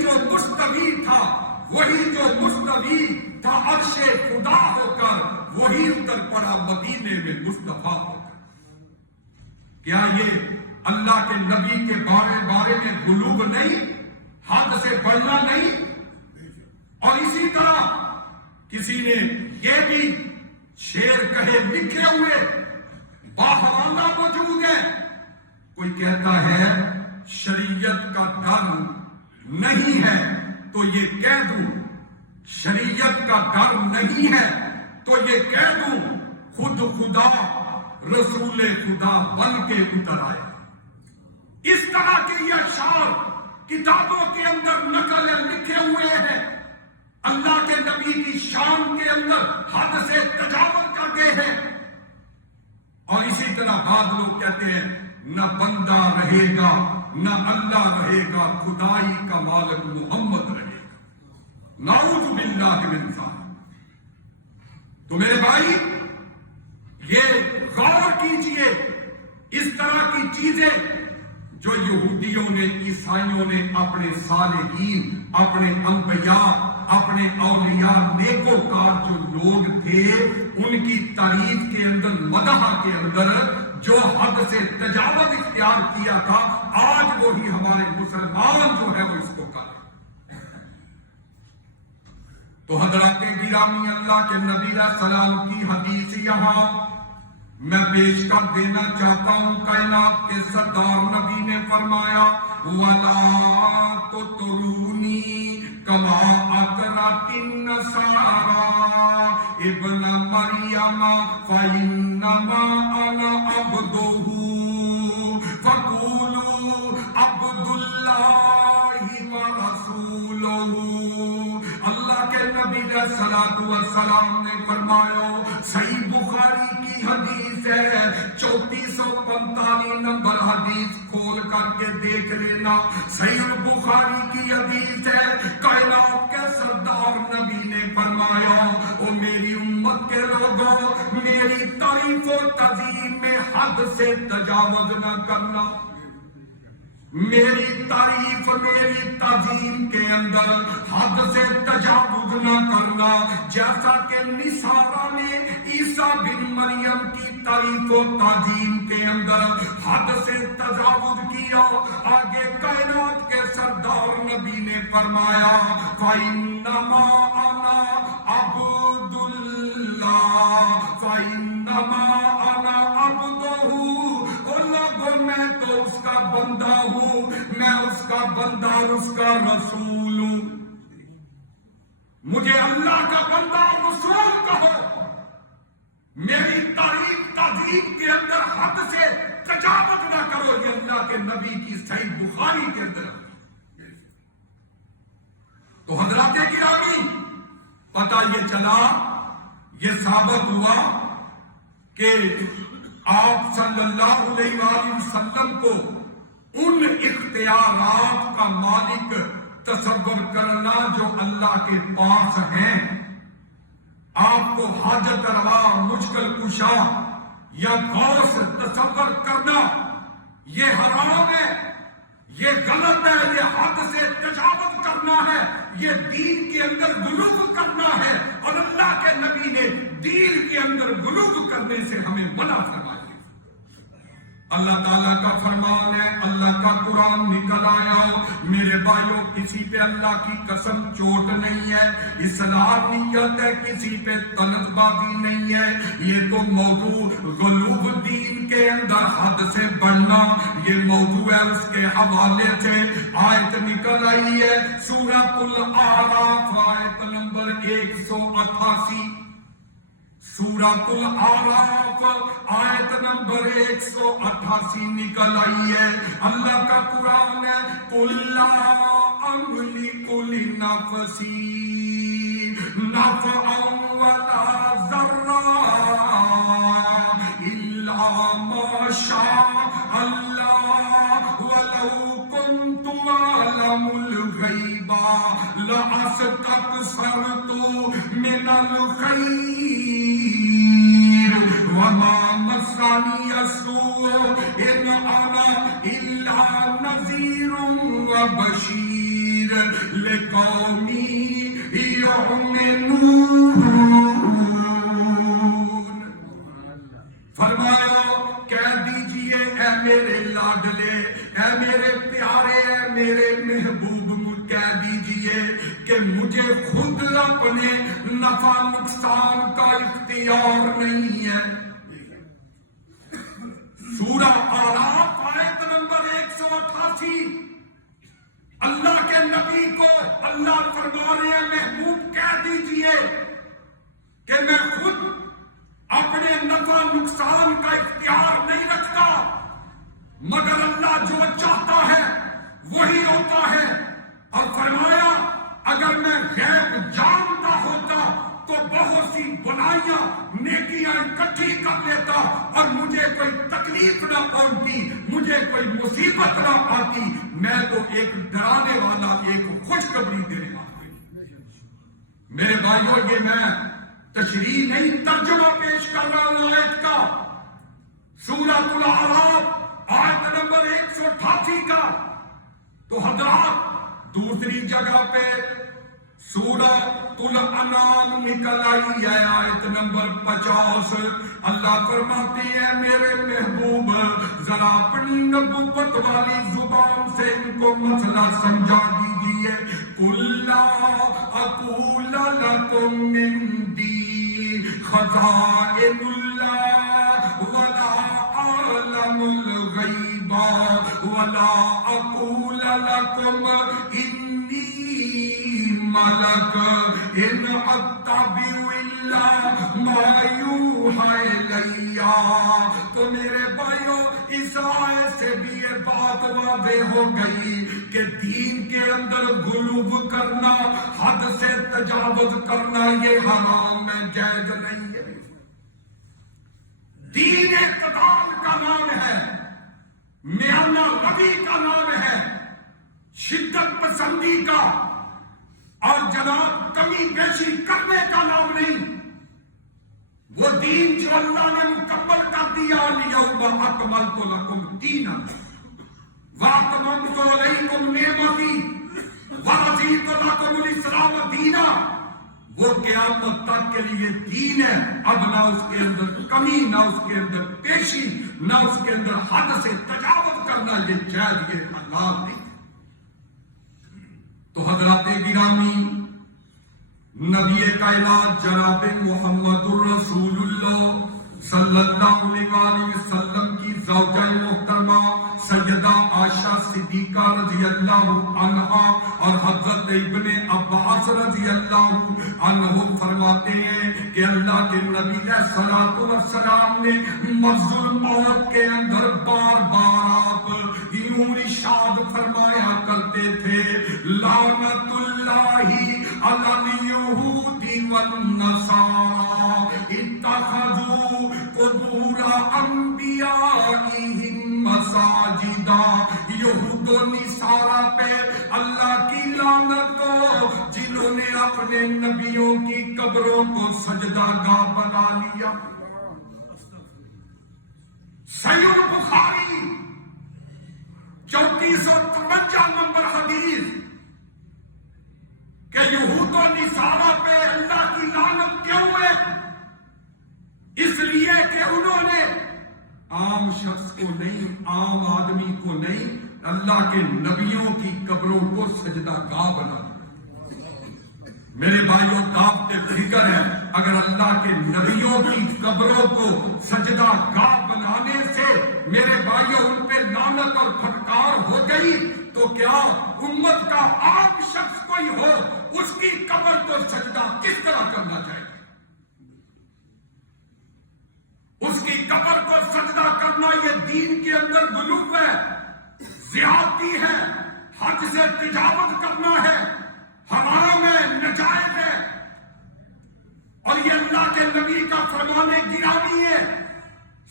جو مستوی تھا وہی جو مستوی تھا عرش خدا ہو کر وہی اتر پڑا مدینے میں مصطفیٰ ہو کر۔ کیا یہ اللہ کے نبی کے بارے میں غلو نہیں، حد سے بڑھنا نہیں؟ اور اسی طرح کسی نے یہ بھی شعر کہے لکھے ہوئے باحوالہ موجود ہے، کوئی کہتا ہے شریعت کا ڈر نہیں ہے تو یہ کہہ دوں، شریعت کا ڈر نہیں ہے تو یہ کہہ دوں، خود خدا رسول خدا بن کے اتر آیا۔ اس طرح کے یہ اشعار کتابوں کے اندر نقل لکھے ہوئے ہیں، اللہ کے نبی کی شان کے اندر حد سے تجاوز کرتے ہیں۔ اور اسی طرح بعض لوگ کہتے ہیں نہ بندہ رہے گا نہ اللہ رہے گا، خدائی کا مالک محمد رہے گا۔ نعوذ باللہ من ذالک۔ تو میرے بھائی یہ غور کیجئے، اس طرح کی چیزیں جو یہودیوں نے، عیسائیوں نے اپنے صالحین، اپنے انبیاء، اپنے اولیاء، نیکوکار جو لوگ تھے ان کی تعریف کے اندر، مدح کے اندر جو حد سے تجاوز اختیار کیا تھا، آج وہی ہمارے مسلمان جو ہے وہ اس کو کر۔ تو حضرات گرامی، اللہ کے نبی علیہ السلام کی حدیث یہاں میں پیش کر دینا چاہتا ہوں۔ کائنات کے سردار نبی نے فرمایا وَلَا تُطْرُونِي كَمَا أَطْرَتِ النَّصَارَىٰ ابْنَ مَرْيَمَ فَإِنَّمَا أَنَا عَبْدُهُ فَقُولُوا عَبْدُ اللَّهِ وَرَسُولُهُ۔ اللہ کے نبی علیہ الصلوٰۃ والسلام نے فرمایا، صحیح بخاری کی حدیث ہے، 3445 نمبر حدیث کھول کر کے دیکھ لینا، صحیح بخاری کی حدیث ہے، کائنات کے سردار نبی نے فرمایا او میری امت کے لوگوں، میری تعریف و تعظیم میں حد سے تجاوز نہ کرنا، میری تعریف، میری تعظیم کے اندر حد سے تجاوز نہ کرنا۔ جیسا کہ نصارہ نے عیسیٰ بن مریم کی تعریف و تعظیم کے اندر حد سے تجاوز کیا، آگے کائنات کے سردار نبی نے فرمایا فَإِنَّمَا أَنَا عَبْدُ اللَّهِ فَإِنَّمَا أَنَا عَبْدُهُ۔ میں تو اس کا بندہ ہوں، میں اس کا بندہ اور اس کا رسول ہوں، مجھے اللہ کا بندہ اور رسول کہو، میری تعریف تعظیم کے اندر حد سے تجاوز نہ کرو۔ یہ اللہ کے نبی کی صحیح بخاری کے اندر۔ تو حضرات گرامی، پتہ یہ چلا، یہ ثابت ہوا کہ آپ صلی اللہ علیہ وآلہ وسلم کو ان اختیارات کا مالک تصور کرنا جو اللہ کے پاس ہیں، آپ کو حاجت روا، مشکل کشا یا غوث تصور کرنا یہ حرام ہے، یہ غلط ہے، یہ حد سے تجاوز کرنا ہے، یہ دین کے اندر غلو کرنا ہے، اور اللہ کے نبی نے دین کے اندر غلو کرنے سے ہمیں منع فرمایا۔ اللہ تعالیٰ کا فرمان ہے، اللہ کا قرآن نکل آیا، میرے بھائیوں کسی پہ اللہ کی قسم چوٹ نہیں ہے، اصلاح نیت ہے، کسی پہ طنز بازی نہیں ہے۔ یہ تو موضوع غلو دین کے اندر حد سے بڑھنا یہ موضوع ہے، اس کے حوالے سے آیت نکل آئی ہے سورۃ الاعراف آیت نمبر 188، سورۃ الاعراف آیت نمبر 188 نکل آئی ہے۔ اللہ کا قرآن ہے قُل لَّا أَمْلِكُ لِنَفْسِي نَفْعًا وَلَا ضَرًّا إِلَّا مَا شَاءَ اللَّهُ وَلَوْ كُنتُ أَعْلَمُ الْغَيْبَ لَأَسْتَكْثَرْتُ مِنَ الْخَيْرِ وَمَا مَسَّنِيَ السُّوءُ إِنْ أَنَا إِلَّا نَذِيرٌ وَبَشِيرٌ لِقَوْمٍ خود اپنے نفع نقصان کا اختیار نہیں ہے۔ سورہ اعراف آیت نمبر 188، اللہ کے نبی کو اللہ فرما رہے ہیں محبوب کہہ دیجئے کہ میں خود اپنے نفع نقصان کا اختیار نہیں رکھتا، مگر اللہ جو چاہتا ہے وہی ہوتا ہے۔ اور فرمایا اگر میں غیب جانتا ہوتا تو بہت سی بلائیاں نیکیاں اکٹھی کر لیتا اور مجھے کوئی تکلیف نہ پہنچتی، مجھے کوئی مصیبت نہ آتی۔ میں تو ایک ڈرانے والا، ایک خوشخبری دینے والا۔ میرے بھائیوں، یہ میں تشریح نہیں، ترجمہ پیش کر رہا ہوں آیت کا، سورۃ الاعراف آیت نمبر 188 کا۔ تو حضرات دوسری جگہ پہ سورۃ الانعام نکل آئی ہے آیت نمبر 50، اللہ فرماتے ہیں میرے محبوب ذرا اپنی نبوت والی زبان سے ان کو مسئلہ سمجھا دیجیے۔ قُل لَا أَقُولُ لَكُمْ عِندِي خَزَائِنُ اللَّهِ وَلَا أَعْلَمُ الْغَيْبَ وَلَا أَقُولُ لَكُمْ إِنِّي مَلَكٌ إِنْ أَتَّبِعُ إِلَّا مَا يُوحَىٰ إِلَيَّ۔ تو میرے بھائیوں، اس آیت سے بھی یہ بات واضح ہو گئی کہ دین کے اندر غلو کرنا، حد سے تجاوز کرنا یہ حرام ہے، جائز نہیں ہے۔ دین اعتدال کا نام ہے، میانہ روی کا نام ہے، شدت پسندی کا اور جناب کمی بیشی کرنے کا نام نہیں۔ وہ دین جو اللہ نے مکمل کر دیا، اليوم اکملت لکم دینکم واتممت علیکم نعمتی ورضیت لکم الاسلام دینا، وہ قیامت تک کے لیے دین ہے۔ اب نہ اس کے اندر کمی، نہ اس کے اندر پیشی، نہ اس کے اندر حد سے تجاوز کرنا، یہ جائز، یہ حلال نہیں۔ تو حضرات گرامی، نبی کائنات جناب محمد الرسول اللہ صلی اللہ علیہ وسلم کی زوجہ محترمہ سیدہ عائشہ صدیقہ رضی اللہ عنہا اور حضرت ابن عباس رضی اللہ عنہ فرماتے ہیں کہ اللہ کے نبی علیہ الصلوۃ والسلام نے مرض الموت کے اندر بار بار آپ یوں ارشاد فرمایا کرتے تھے، لعنت اللہ علی الیہود والنصارى اتخذوا قبور انبیائہم مساجدا۔ یہود و نصارہ پہ اللہ کی لعنت ہو جنہوں نے اپنے نبیوں کی قبروں کو سجدہ گاہ بنا لیا۔ صحیح البخاری 3453 نمبر حدیث کہ یہود و نصارہ پہ اللہ کی لعنت کیوں ہے؟ اس لیے کہ انہوں نے عام شخص کو نہیں، عام آدمی کو نہیں، اللہ کے نبیوں کی قبروں کو سجدہ گاہ بنا دیا۔ میرے بھائیوں، دعوت فکر ہے، اگر اللہ کے نبیوں کی قبروں کو سجدہ گاہ بنانے سے میرے بھائیوں ان پہ لعنت اور پھٹکار ہو گئی تو کیا امت کا عام شخص کوئی ہو اس کی قبر کو سجدہ کس طرح کرنا چاہیے؟ اس کی قبر کو سجدہ کرنا یہ دین کے اندر غلو ہے، زیادتی ہے، حد سے تجاوز کرنا ہے، حرام ہے، ناجائز ہے، اور یہ اللہ کے نبی کا فرمان گرامی ہے۔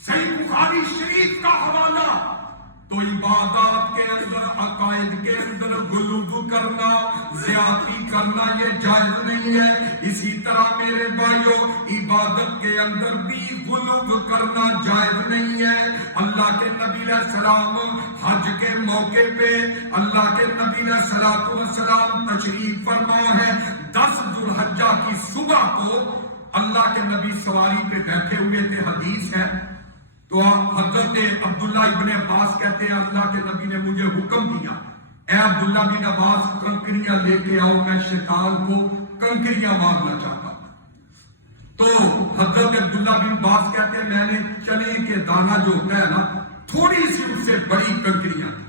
صحیح بخاری شریف کا حوالہ۔ تو عبادات کے اندر، عقائد کے اندر غلو کرنا، زیادتی کرنا یہ جائز نہیں ہے۔ اسی طرح میرے بھائیوں، عبادت کے اندر بھی غلو کرنا جائز نہیں ہے۔ اللہ کے نبی علیہ السلام حج کے موقع پہ اللہ کے نبی علیہ السلام تشریف فرما ہے۔ 10 ذو الحجہ کی صبح کو اللہ کے نبی سواری پہ بیٹھے ہوئے تھے، حدیث ہے۔ تو حضرت عبداللہ ابن عباس کہتے ہیں اللہ کے نبی نے مجھے حکم دیا، اے عبداللہ بن عباس کنکریاں لے کے آؤ، میں شیطان کو کنکریاں مارنا چاہتا تھا۔ تو حضرت عبداللہ بن عباس کہتے ہیں میں نے چنے کے دانہ جو ہوتا ہے نا، تھوڑی سی اس سے بڑی کنکریاں تھی،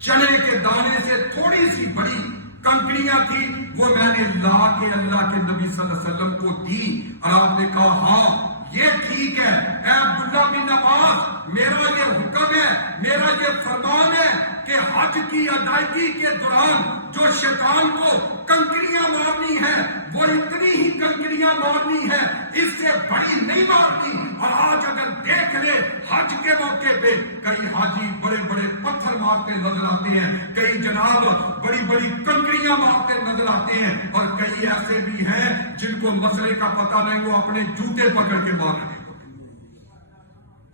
چنے کے دانے سے تھوڑی سی بڑی کنکریاں تھی، وہ میں نے لا کے اللہ کے نبی صلی اللہ علیہ وسلم کو دی، اور آپ نے کہا ہاں یہ ٹھیک ہے اے عبداللہ بن عباس، میرا یہ حکم ہے، میرا یہ فرمان ہے کہ حج کی ادائیگی کے دوران جو شیطان کو کنکریاں مارنی ہے وہ اتنی ہی کنکریاں مارنی ہے، اس سے بڑی نہیں مارنی۔ اور آج اگر دیکھ لے حج کے موقع پہ کئی حاجی بڑے بڑے پتھر مارتے نظر آتے ہیں، کئی جناب بڑی بڑی کنکریاں مارتے نظر آتے ہیں، اور کئی ایسے بھی ہیں جن کو مسئلے کا پتہ نہیں، وہ اپنے جوتے پکڑ کے مار رہے ہیں،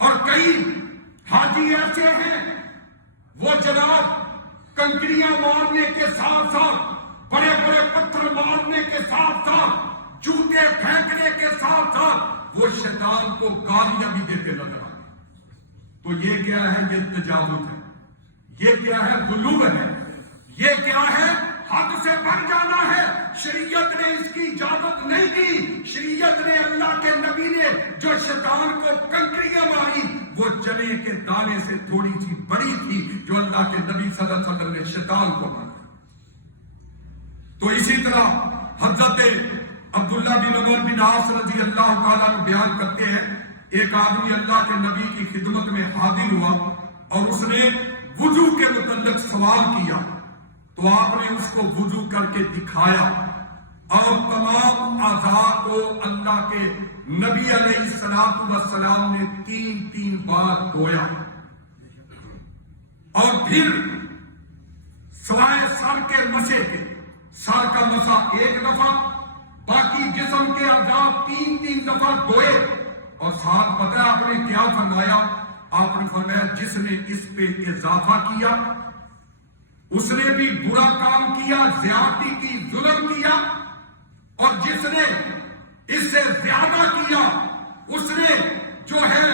اور کئی حاجی ایسے ہیں وہ جناب کنکریاں مارنے کے ساتھ ساتھ، بڑے بڑے پتھر مارنے کے ساتھ ساتھ، جوتے پھینکنے کے ساتھ ساتھ وہ شیطان کو گالیاں بھی دیتے نظر آتے ہیں۔ تو یہ کیا ہے؟ یہ تجاوز ہے، یہ کیا ہے؟ غلو ہے، یہ کیا ہے؟ حد سے بڑھ جانا ہے۔ شریعت نے اس کی اجازت نہیں دی۔ شریعت نے، اللہ کے نبی نے جو شیطان کو کنکریاں ماری وہ چنے کے دانے سے تھوڑی سی بڑی تھی، جو اللہ کے نبی صلی اللہ علیہ وسلم نے شیطان کو مارا۔ تو اسی طرح حضرت عبداللہ بن عمر بن عاص رضی اللہ تعالیٰ عنہ بیان کرتے ہیں، ایک آدمی اللہ کے نبی کی خدمت میں حاضر ہوا اور اس نے وضو کے متعلق سوال کیا، تو آپ نے اس کو وضو کر کے دکھایا اور تمام اعضاء کو اللہ کے نبی علیہ السلام نے تین بار دھویا، اور پھر سوائے سر کے مسے کے، سر کا مسا ایک دفعہ، باقی جسم کے اعضاء تین دفعہ دھوئے، اور ساتھ پتہ ہے آپ نے کیا فرمایا؟ آپ نے فرمایا جس نے اس پہ اضافہ کیا اس نے بھی برا کام کیا، زیادتی کی، ظلم کیا، اور جس نے اس سے زیادہ کیا اس نے جو ہے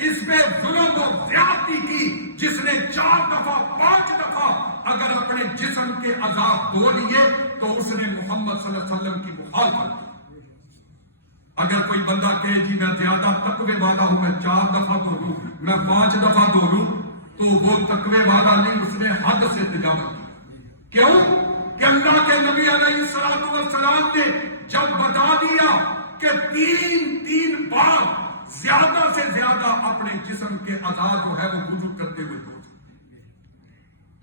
اس پہ ظلم اور زیادتی کی۔ جس نے 4 دفعہ 5 دفعہ اگر اپنے جسم کے اعضاء دھو لیے تو اس نے محمد صلی اللہ علیہ وسلم کی مخالفت کی۔ اگر کوئی بندہ کہے جی میں زیادہ تقوی والا ہوں، میں 4 دفعہ دھو لوں، میں 5 دفعہ دھو لوں، تو وہ تقوی والا نہیں، اس نے حد سے تجاوز کی۔ کیوں کہ اللہ کے نبی علیہ السلام نے جب بتا دیا کہ تین بار زیادہ سے زیادہ اپنے جسم کے اعضاء جو ہے وہ وضو کرتے ہوئے دھو،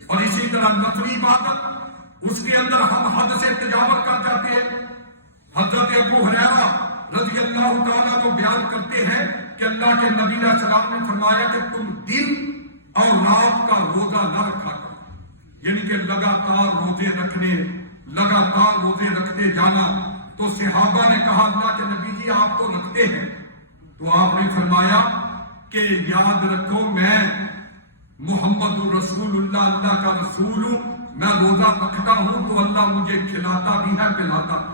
اور اسی طرح نفلی عبادت اس کے اندر ہم حد سے تجاوز کر جاتے ہیں۔ حضرت ابو ہریرہ رضی اللہ تعالیٰ کو بیان کرتے ہیں کہ اللہ کے نبی علیہ السلام نے فرمایا کہ تم دن اور رات کا روزہ نہ رکھا کرو، یعنی کہ لگاتار روزے رکھتے جانا۔ تو صحابہ نے کہا اللہ کے نبی جی آپ تو رکھتے ہیں، تو آپ نے فرمایا کہ یاد رکھو میں محمد الرسول اللہ، اللہ کا رسول ہوں، میں روزہ رکھتا ہوں تو اللہ مجھے کھلاتا بھی ہے، پلاتا بھی۔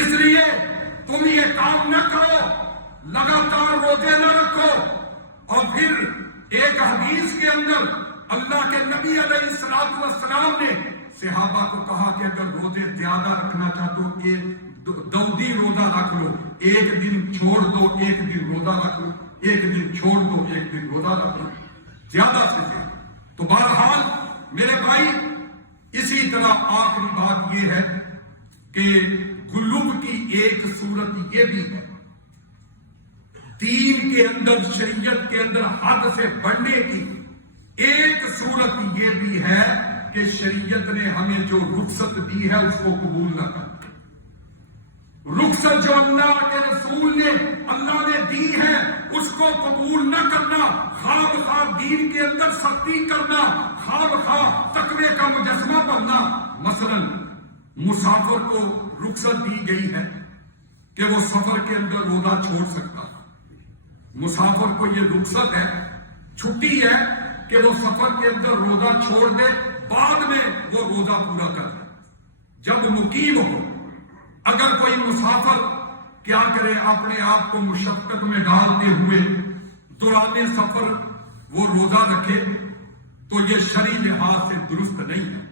اس لیے تم یہ کام نہ کرو، لگاتار روزے نہ رکھو۔ اور پھر ایک حدیث کے اندر اللہ کے نبی علیہ السلام نے صحابہ کو کہا کہ اگر روزے زیادہ رکھنا چاہتے ہو دودی روزہ رکھ لو، ایک دن چھوڑ دو، ایک دن روزہ رکھ لو، ایک دن چھوڑ دو، ایک دن روزہ رکھ لو، زیادہ سے زیادہ۔ تو بہرحال میرے بھائی اسی طرح آخری بات یہ ہے کہ غلو کی ایک صورت یہ بھی ہے، دین کے اندر، شریعت کے اندر حد سے بڑھنے کی ایک صورت یہ بھی ہے کہ شریعت نے ہمیں جو رخصت دی ہے اس کو قبول نہ کرنا۔ رخصت جو اللہ کے رسول نے، اللہ نے دی ہے اس کو قبول نہ کرنا، خواہ خواہ دین کے اندر سختی کرنا، خواہ خواہ تقوی کا مجسمہ بننا۔ مثلا مسافر کو رخصت دی گئی ہے کہ وہ سفر کے اندر روزہ چھوڑ سکتا ہے، مسافر کو یہ رخصت ہے، چھٹی ہے کہ وہ سفر کے اندر روزہ چھوڑ دے، بعد میں وہ روزہ پورا کر دے جب مقیم ہو۔ اگر کوئی مسافر کیا کرے، اپنے آپ کو مشقت میں ڈالتے ہوئے دوران سفر وہ روزہ رکھے تو یہ شرعی لحاظ سے درست نہیں ہے۔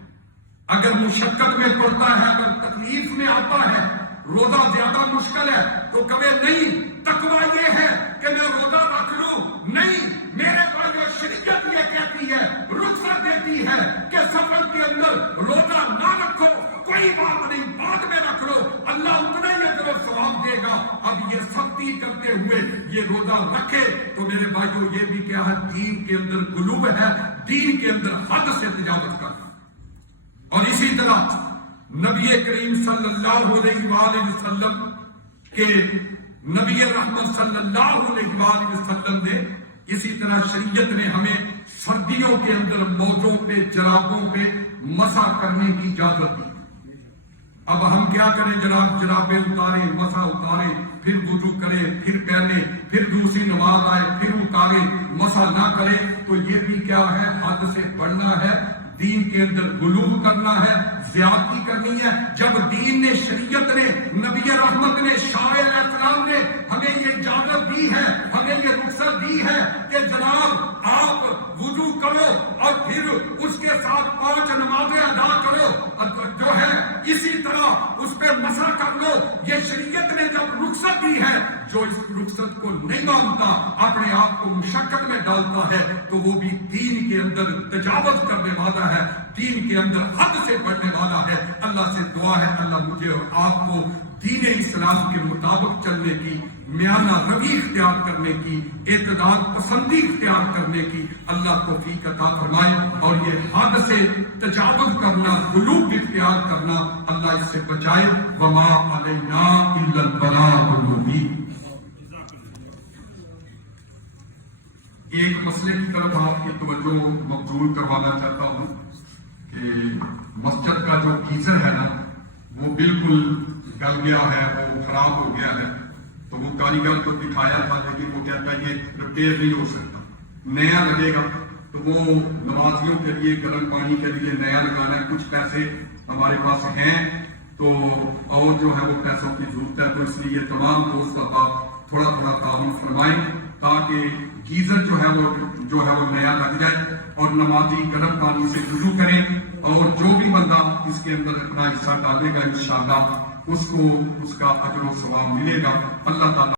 اگر مشقت میں پڑتا ہے، اگر تکلیف میں آتا ہے، روزہ زیادہ مشکل ہے تو کبھی نہیں، تقویٰ یہ ہے کہ میں روزہ رکھ لوں، نہیں، میرے بھائیو شریعت یہ کہتی ہے، رخصت دیتی ہے کہ سفر کے اندر روزہ نہ رکھو، کوئی بات نہیں، بعد میں رکھ لو، اللہ اتنا ہی اجر و ثواب دے گا۔ اب یہ سختی کرتے ہوئے یہ روزہ رکھے تو میرے بھائیو یہ بھی کیا ہے، دین کے اندر غلو ہے، دین کے اندر حد سے تجاوز کرنا۔ اور اسی طرح نبی کریم صلی اللہ علیہ وآلہ وسلم کے نبی رحمت صلی اللہ علیہ وآلہ وسلم نے اسی طرح شریعت نے ہمیں سردیوں کے اندر موزوں پہ، جرابوں پہ مسح کرنے کی اجازت دی۔ اب ہم کیا کریں جناب، جرابیں اتاریں، مسح اتاریں، پھر وضو کریں، پھر پہنے، پھر دوسری نماز آئے، پھر اتاریں، مسح نہ کریں، تو یہ بھی کیا ہے، حد سے بڑھنا ہے، دین کے اندر غلو کرنا ہے، زیادتی کرنی ہے۔ جب دین نے، شریعت نے، نبی رحمت نے، شاہ علیہ السلام نے ہمیں یہ اجازت دی ہے، ہمیں یہ رخصت دی ہے کہ جناب آپ وضو کرو اور پھر اس کے ساتھ 5 نمازیں ادا کرو، جو ہے اسی طرح اس پہ مسح کر لو، یہ شریعت نے جب رخصت دی ہے، جو اس رخصت کو نہیں مانتا، اپنے آپ کو مشقت میں ڈالتا ہے، تو وہ بھی دین کے اندر تجاوز کرنے والا ہے، دین کے اندر حد سے بڑھنے والا ہے۔ اللہ سے دعا ہے اللہ مجھے اور آپ کو دین اسلام کے مطابق چلنے کی، میانہ روی اختیار کرنے کی، اعتدال پسندی اختیار کرنے کی اللہ توفیق عطا فرمائے، اور یہ حد سے تجاوز کرنا، غلو اختیار کرنا اللہ اس سے بچائے۔ وما علینا الا البلاغ المبین۔ ایک مسئلے کی طرف آپ کی توجہ مبذول کروانا چاہتا ہوں کہ مسجد کا جو گیزر ہے نا، وہ بالکل گل گیا ہے، وہ خراب ہو گیا ہے، تو وہ کاریگر کو دکھایا تھا، لیکن وہ کہتا ہے یہ ریپیئر نہیں ہو سکتا، نیا لگے گا۔ تو وہ نمازیوں کے لیے گرم پانی کے لیے نیا لگانا ہے، کچھ پیسے ہمارے پاس ہیں تو اور جو ہے وہ پیسوں کی ضرورت ہے، تو اس لیے تمام دوست احباب تھوڑا تھوڑا تعاون فرمائیں تاکہ گیزر جو ہے وہ نیا لگ جائے، اور نمازی گرم پانی سے وضو کریں، اور جو بھی بندہ اس کے اندر اپنا حصہ ڈالے گا انشاءاللہ اس کو اس کا اجر و ثواب ملے گا۔ اللہ تعالیٰ